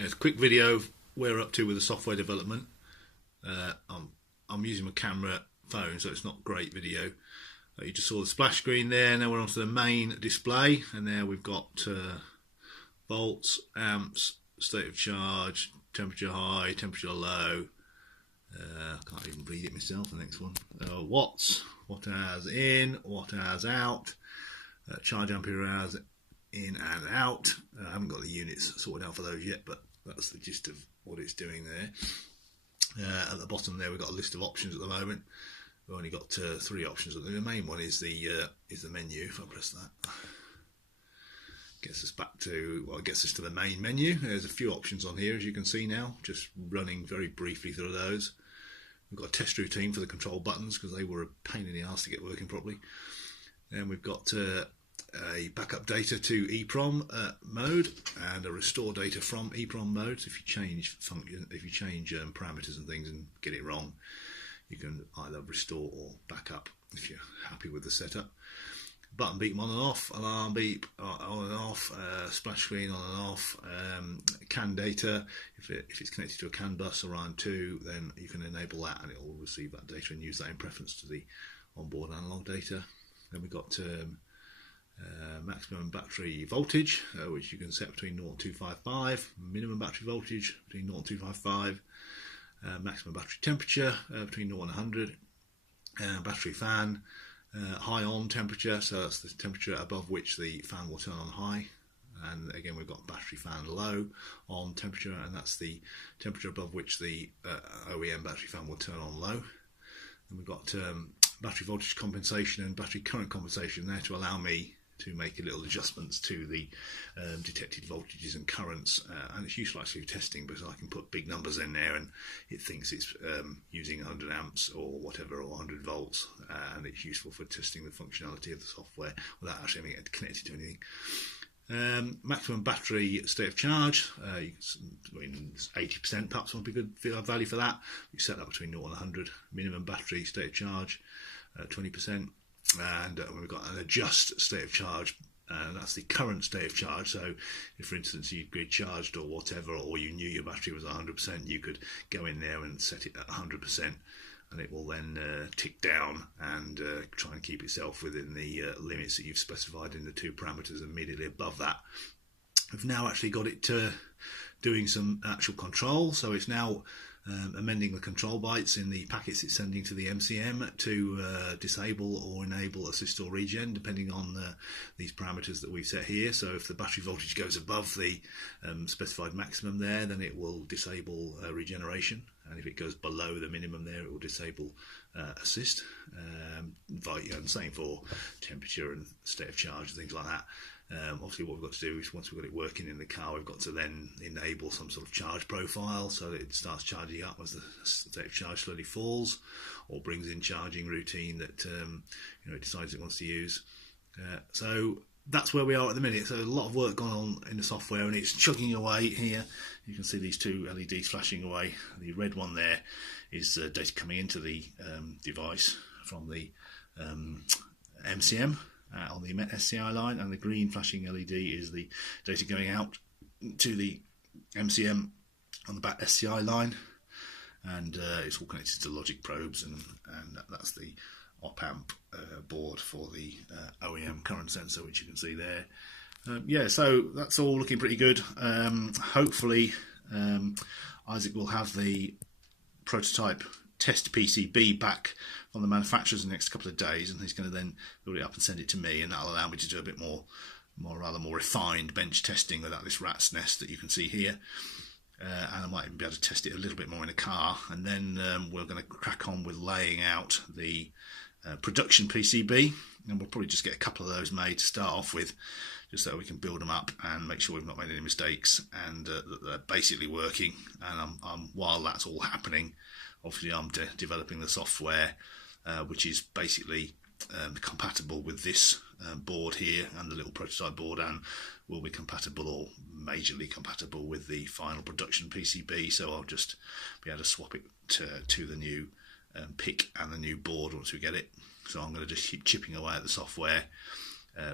It's a quick video of where we're up to with the software development. I'm using my camera phone, so it's not great video. You just saw the splash screen there. Now we're onto the main display, and there we've got volts, amps, state of charge, temperature high, temperature low. I can't even read it myself. The next one, watts, watt hours in, watt hours out, charge ampere hours in and out. I haven't got the units sorted out for those yet, but that's the gist of what it's doing there. At the bottom there, we've got a list of options at the moment. We've only got 3 options. The main one is the menu. If I press that, gets us back to, well, it gets us to the main menu. There's a few options on here, as you can see now. Just running very briefly through those. We've got a test routine for the control buttons because they were a pain in the arse to get working properly. Then we've got a backup data to EEPROM mode and a restore data from EEPROM mode. So if you change function, if you change parameters and things and get it wrong, you can either restore or back up if you're happy with the setup. Button beep on and off, alarm beep on and off, splash screen on and off, CAN data. If it's connected to a CAN bus around 2, then you can enable that and it will receive that data and use that in preference to the onboard analog data. Then we've got maximum battery voltage, which you can set between 0 and 255, minimum battery voltage between 0 and 255, maximum battery temperature between 0 and 100, battery fan, high on temperature, so that's the temperature above which the fan will turn on high, and again we've got battery fan low on temperature, and that's the temperature above which the OEM battery fan will turn on low. And we've got battery voltage compensation and battery current compensation there to allow me to make little adjustments to the detected voltages and currents, and it's useful actually for testing because I can put big numbers in there and it thinks it's using 100 amps or whatever, or 100 volts, and it's useful for testing the functionality of the software without actually having it connected to anything. Maximum battery state of charge, 80% perhaps would be good value for that. You set that between 0 and 100. Minimum battery state of charge, 20%. And we've got an adjust state of charge, and that's the current state of charge. So if, for instance, you'd grid charged or whatever, or you knew your battery was 100%, you could go in there and set it at 100%, and it will then tick down and try and keep itself within the limits that you've specified in the 2 parameters immediately above that. We've now actually got it doing some actual control, so it's now amending the control bytes in the packets it's sending to the MCM to disable or enable assist or regen, depending on these parameters that we've set here. So if the battery voltage goes above the specified maximum there, then it will disable regeneration, and if it goes below the minimum there, it will disable assist. And same for temperature and state of charge and things like that. Obviously what we've got to do is, once we've got it working in the car, we've got to then enable some sort of charge profile so that it starts charging up as the state of charge slowly falls, or brings in charging routine that it decides it wants to use. So that's where we are at the minute. So a lot of work gone on in the software, and it's chugging away here. You can see these 2 LEDs flashing away. The red one there is data coming into the device from the MCM on the SCI line, and the green flashing LED is the data going out to the MCM on the back SCI line, and it's all connected to logic probes, and that's the op-amp board for the OEM current sensor, which you can see there. Yeah, so that's all looking pretty good. Hopefully Isaac will have the prototype test PCB back from the manufacturers in the next couple of days, and he's going to then build it up and send it to me, and that'll allow me to do a bit more refined bench testing without this rat's nest that you can see here. And I might even be able to test it a little bit more in a car, and then we're going to crack on with laying out the production PCB, and we'll probably just get a couple of those made to start off with, just so we can build them up and make sure we've not made any mistakes, and that they're basically working. And while that's all happening, obviously I'm developing the software, which is basically compatible with this board here and the little prototype board, and will be compatible or majorly compatible with the final production PCB. So I'll just be able to swap it to the new PIC and the new board once we get it. So I'm going to just keep chipping away at the software,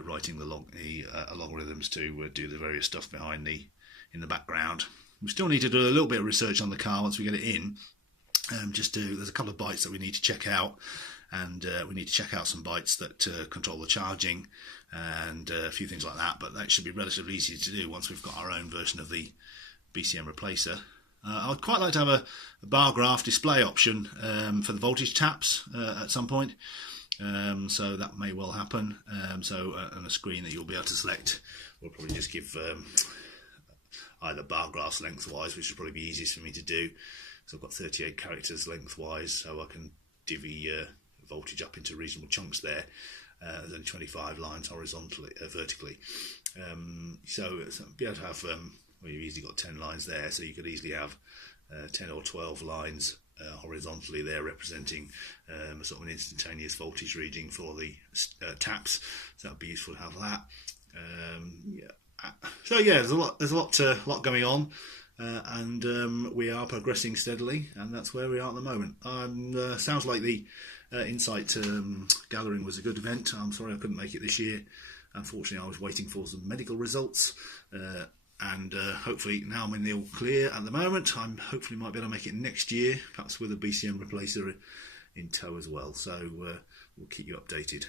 writing the algorithms to do the various stuff in the background. We still need to do a little bit of research on the car once we get it in. There's a couple of bytes that we need to check out, and we need to check out some bytes that control the charging and a few things like that, but that should be relatively easy to do once we've got our own version of the BCM Replacer. I'd quite like to have a bar graph display option for the voltage taps at some point, so that may well happen. And a screen that you'll be able to select will probably just give either bar graphs lengthwise, which would probably be easiest for me to do. So I've got 38 characters lengthwise, so I can divvy voltage up into reasonable chunks there. There's only 25 lines vertically. So be able to have, well, you've easily got 10 lines there, so you could easily have 10 or 12 lines horizontally there representing a sort of an instantaneous voltage reading for the taps. So that would be useful to have that. So yeah, there's a lot going on. And we are progressing steadily, and that's where we are at the moment. Sounds like the Insight gathering was a good event. I'm sorry I couldn't make it this year. Unfortunately, I was waiting for some medical results, and hopefully now I'm in the all clear at the moment. I'm hopefully might be able to make it next year, perhaps with a BCM Replacer in tow as well. So we'll keep you updated.